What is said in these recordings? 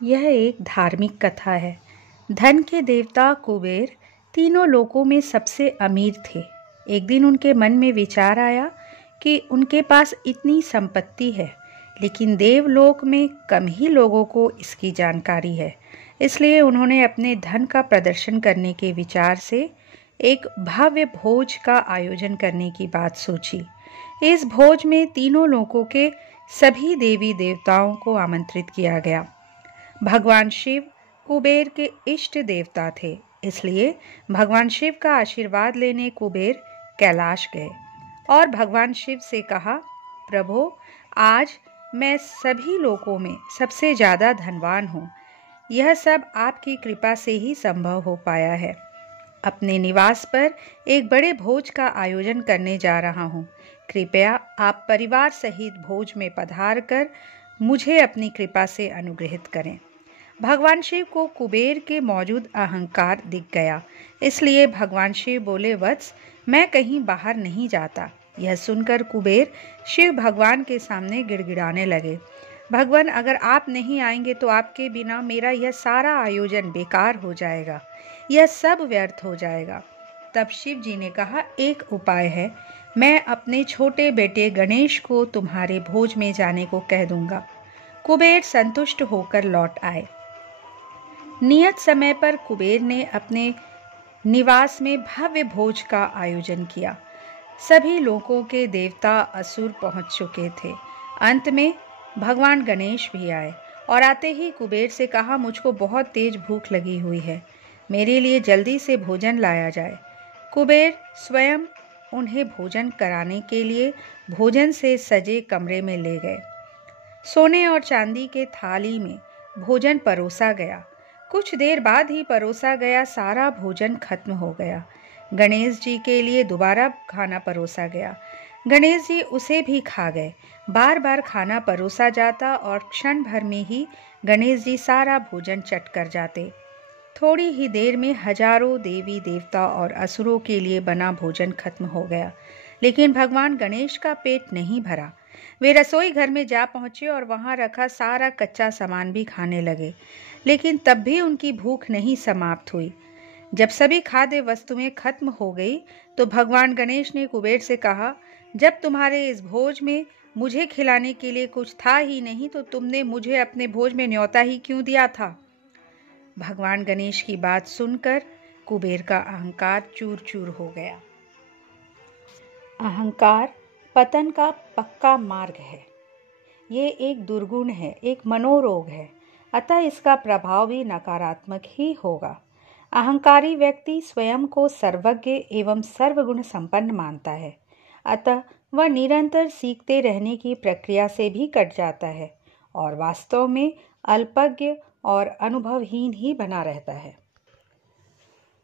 यह एक धार्मिक कथा है। धन के देवता कुबेर तीनों लोकों में सबसे अमीर थे। एक दिन उनके मन में विचार आया कि उनके पास इतनी संपत्ति है, लेकिन देवलोक में कम ही लोगों को इसकी जानकारी है। इसलिए उन्होंने अपने धन का प्रदर्शन करने के विचार से एक भव्य भोज का आयोजन करने की बात सोची। इस भोज में तीनों लोकों के सभी देवी देवताओं को आमंत्रित किया गया। भगवान शिव कुबेर के इष्ट देवता थे, इसलिए भगवान शिव का आशीर्वाद लेने कुबेर कैलाश गए और भगवान शिव से कहा, प्रभु, आज मैं सभी लोकों में सबसे ज़्यादा धनवान हूँ। यह सब आपकी कृपा से ही संभव हो पाया है। अपने निवास पर एक बड़े भोज का आयोजन करने जा रहा हूँ। कृपया आप परिवार सहित भोज में पधार कर मुझे अपनी कृपा से अनुग्रहित करें। भगवान शिव को कुबेर के मौजूद अहंकार दिख गया, इसलिए भगवान शिव बोले, वत्स, मैं कहीं बाहर नहीं जाता। यह सुनकर कुबेर शिव भगवान के सामने गिड़गिड़ाने लगे, भगवान, अगर आप नहीं आएंगे तो आपके बिना मेरा यह सारा आयोजन बेकार हो जाएगा, यह सब व्यर्थ हो जाएगा। तब शिव जी ने कहा, एक उपाय है, मैं अपने छोटे बेटे गणेश को तुम्हारे भोज में जाने को कह दूंगा। कुबेर संतुष्ट होकर लौट आए। नियत समय पर कुबेर ने अपने निवास में भव्य भोज का आयोजन किया। सभी लोकों के देवता असुर पहुंच चुके थे। अंत में भगवान गणेश भी आए और आते ही कुबेर से कहा, मुझको बहुत तेज भूख लगी हुई है, मेरे लिए जल्दी से भोजन लाया जाए। कुबेर स्वयं उन्हें भोजन कराने के लिए भोजन से सजे कमरे में ले गए। सोने और चांदी के थाली में भोजन परोसा गया। कुछ देर बाद ही परोसा गया सारा भोजन खत्म हो गया। गणेश जी के लिए दोबारा खाना परोसा गया। गणेश जी उसे भी खा गए। बार बार खाना परोसा जाता और क्षण भर में ही गणेश जी सारा भोजन चट कर जाते। थोड़ी ही देर में हजारों देवी देवता और असुरों के लिए बना भोजन खत्म हो गया, लेकिन भगवान गणेश का पेट नहीं भरा। वे रसोई घर में जा पहुंचे और वहां रखा सारा कच्चा सामान भी खाने लगे, लेकिन तब भी उनकी भूख नहीं समाप्त हुई। जब सभी खाद्य वस्तुएं खत्म हो गई तो भगवान गणेश ने कुबेर से कहा, जब तुम्हारे इस भोज में मुझे खिलाने के लिए कुछ था ही नहीं तो तुमने मुझे अपने भोज में न्योता ही क्यों दिया था। भगवान गणेश की बात सुनकर कुबेर का अहंकार चूर चूर हो गया। अहंकार पतन का पक्का मार्ग है। ये एक दुर्गुण है, एक मनोरोग है, अतः इसका प्रभाव भी नकारात्मक ही होगा। अहंकारी व्यक्ति स्वयं को सर्वज्ञ एवं सर्वगुण संपन्न मानता है, अतः वह निरंतर सीखते रहने की प्रक्रिया से भी कट जाता है और वास्तव में अल्पज्ञ और अनुभवहीन ही बना रहता है।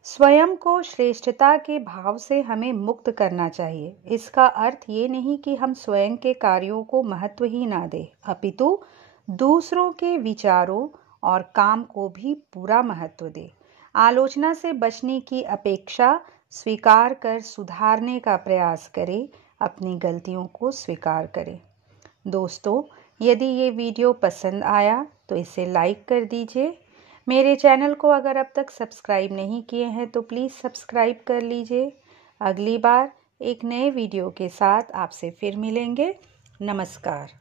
स्वयं को श्रेष्ठता के भाव से हमें मुक्त करना चाहिए। इसका अर्थ ये नहीं कि हम स्वयं के कार्यों को महत्व ही ना दें, अपितु दूसरों के विचारों और काम को भी पूरा महत्व दें। आलोचना से बचने की अपेक्षा स्वीकार कर सुधारने का प्रयास करें, अपनी गलतियों को स्वीकार करें। दोस्तों, यदि ये वीडियो पसंद आया तो इसे लाइक कर दीजिए। मेरे चैनल को अगर अब तक सब्सक्राइब नहीं किए हैं तो प्लीज़ सब्सक्राइब कर लीजिए। अगली बार एक नए वीडियो के साथ आपसे फिर मिलेंगे। नमस्कार।